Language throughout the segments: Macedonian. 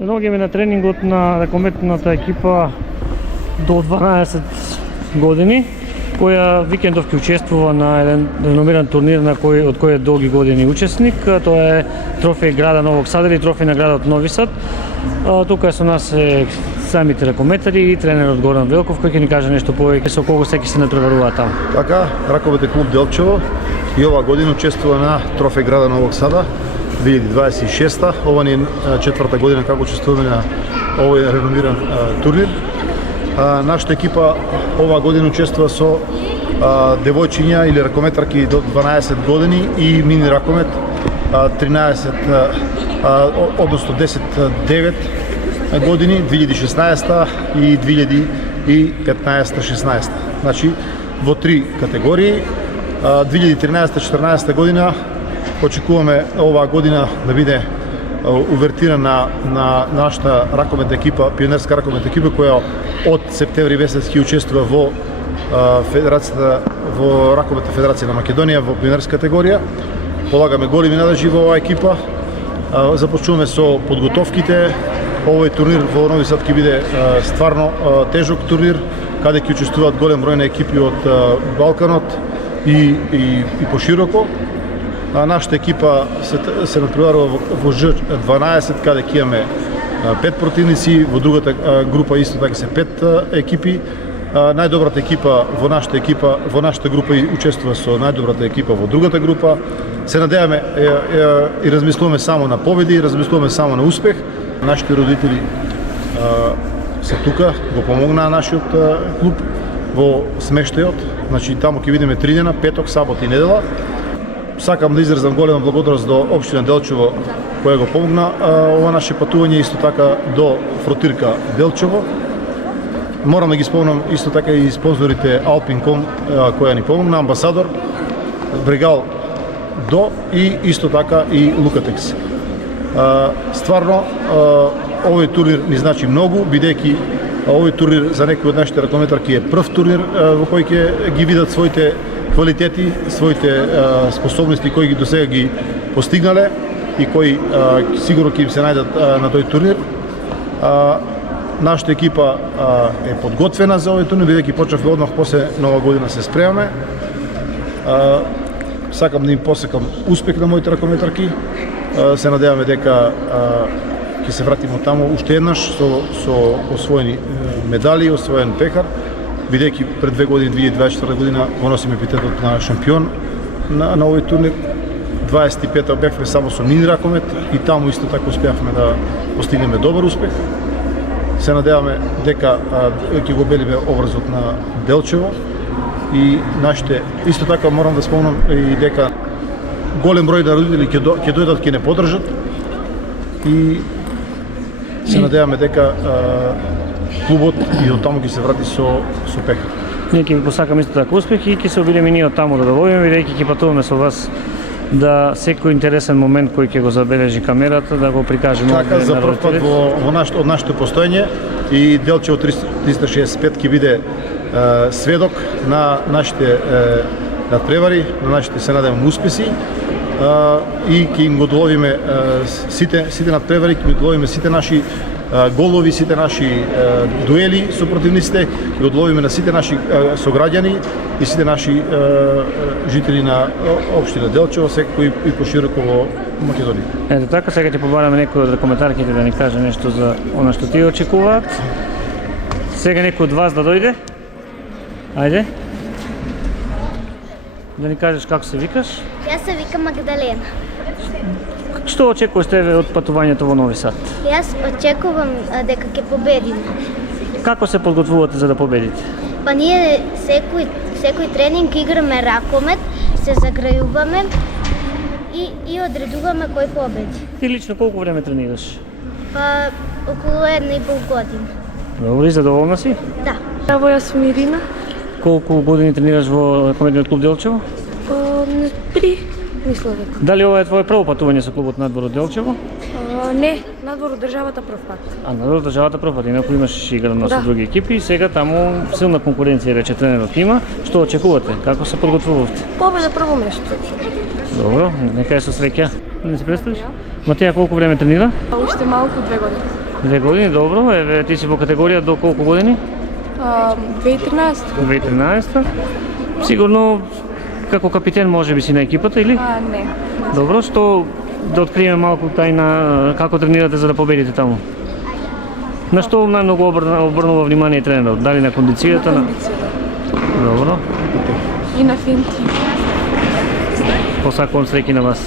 Наоѓаме на тренингот на ракометната екипа до 12 години, која викендов ќе учествува на еден реномиран турнир од кој е долги години учесник. Тоа е трофеј града Новог Сад или трофеј на градот Нови Сад. Тука со нас е самите ракометари и тренерот Горан Велков, кој ќе ни каже нешто повеќе со кого секи се натпреварува таму. Така, раковетен клуб Делчево и оваа година учествува на трофеј града Новог Сада 2026. Ова ни е четврта година како учествуваме на овој реномиран турнир. Нашата екипа оваа година учествува со девојчиња или ракометарки до 12 години и мини ракомет 13, односно 10-9 години, 2016 и 2015-16. Значи, во три категории. 2013-14 година очекуваме оваа година да биде увертира на нашата ракометна екипа, пионерска ракометна екипа, која од септември месец ќе учествува во федерацијата, во ракометна федерација на Македонија во пионерска категорија. Полагаме големи надежди во оваа екипа. Започнуваме со подготовките. Овој турнир во Нови Сад ќе биде стварно тежок турнир, каде ќе учествуваат голем број на екипи од Балканот и пошироко. Нашата екипа се натпреварува во Ж12, каде ќе имаме 5 противници, во другата група исто така се 5 екипи. Најдобрата екипа во нашата група учествува со најдобрата екипа во другата група. Се надеваме и размислуваме само на победи, размислуваме само на успех. Нашите родители се тука, го помогнаа нашиот клуб во смештајот. Значи таму ќе видиме 3 дена, петок, сабот и недела. Сакам да изразам голема благодарност до општина Делчево која го помогна ова наше патување, исто така до Фротирка Делчево. Морам да ги спомнам исто така и спонзорите Alpin.com која ни помогна, Амбасадор, Брегал До и исто така и Лукатекс. Стварно овој турнир ни значи многу, бидејќи овој турнир за некои од нашите ракометарки е прв турнир во кој ќе ги видат своите квалитети, своите способности кои до сега ги постигнале и кои сигурно ќе им се најдат на тој турнир. Нашата екипа е подготвена за овој турнир, бидејќи почнавме одмах после Нова година се спремаме. Сакам да им посекам успех на моите ракометарки. Се надеваме дека ќе се вратиме таму уште еднаш со освоени медали, освоен пехар, бидејќи пред 2 години, 2024 година, го носиме епитетот на шампион на овој турнир. 25-та бевме само со мини ракомет и таму исто така успеавме да постигнеме добар успех. Се надеваме дека ќе го белиме образот на Делчево и нашите, исто така морам да спомнам и дека голем број на родители ќе дојдат, ќе не поддржат и се надеваме дека клубот и од таму ќе се врати со пехар. Ние ќе ви посакаме исто така успехи и ќе се обидеме ние од таму да доволиме, бидејќи ќе патуваме со вас да секој интересен момент кој ќе го забележи камерата да го прикажеме. Така, за прв пат од нашето постоење и Делчево 365 ќе биде сведок на нашите надпревари, на нашите се надевам успеси и ќе им го доловиме сите надпревари, ќе ги доловиме сите наши голови, сите наши дуели со противниците, ќе го доловиме на сите наши сограѓани и сите наши жители на општина Делчево, секој и пошироко во Македонија. Ето така, сега ќе побараме некој од ракометарките да ни каже нешто за она што тие очекуваат. Сега некој од вас да дојде. Ајде. Да ни кажеш како се викаш? Јас се викам Магдалена. Што очекуваш тебе од патувањето во Нови Сад? Јас очекувам дека ќе победиме. Како се подготвувате за да победите? Па ние секој тренинг играме ракомет, се заграјуваме и одредуваме кој победи. Ти лично колку време тренираш? Па околу 1,5 година. Добро, и задоволна си? Да. Ево, јас сум Ирина. Колку години тренираш во ракометниот клуб Делчево? Три, мисля дека. Дали ова е твое прво патување со клубот надвор од Делчево? Не, надвор од државата прв пат. Надвор од државата прв пат, инаку имаш играно со други екипи и сега таму силна конкуренција рече тренерот има. Што очекувате? Како се подготвувате? Победа прво место. Добро, нека е со среќа. Не се представиш? Матеја колку време тренира? Уште малку, 2 години. 2 години, добро. Еве, ти си во категорија до колку години? 2013. 2013. Сигурно како капитен може би си на екипата или? Не. Добро, што да откриеме малку тајна како тренирате за да победите таму? На што најмногу обрнува внимание тренерот? Дали на кондицијата? Добро. И на финти. Посакувам среќи на вас.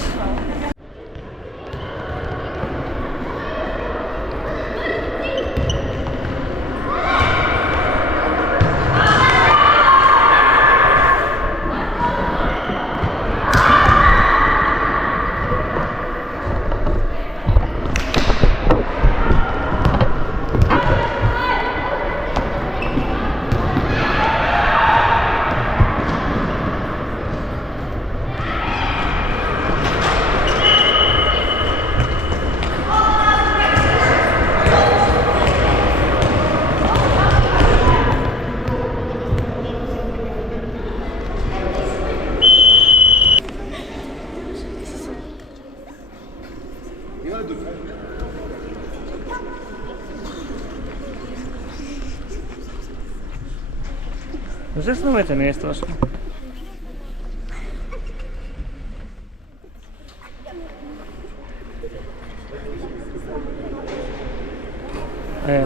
Заснувате, не е страшно.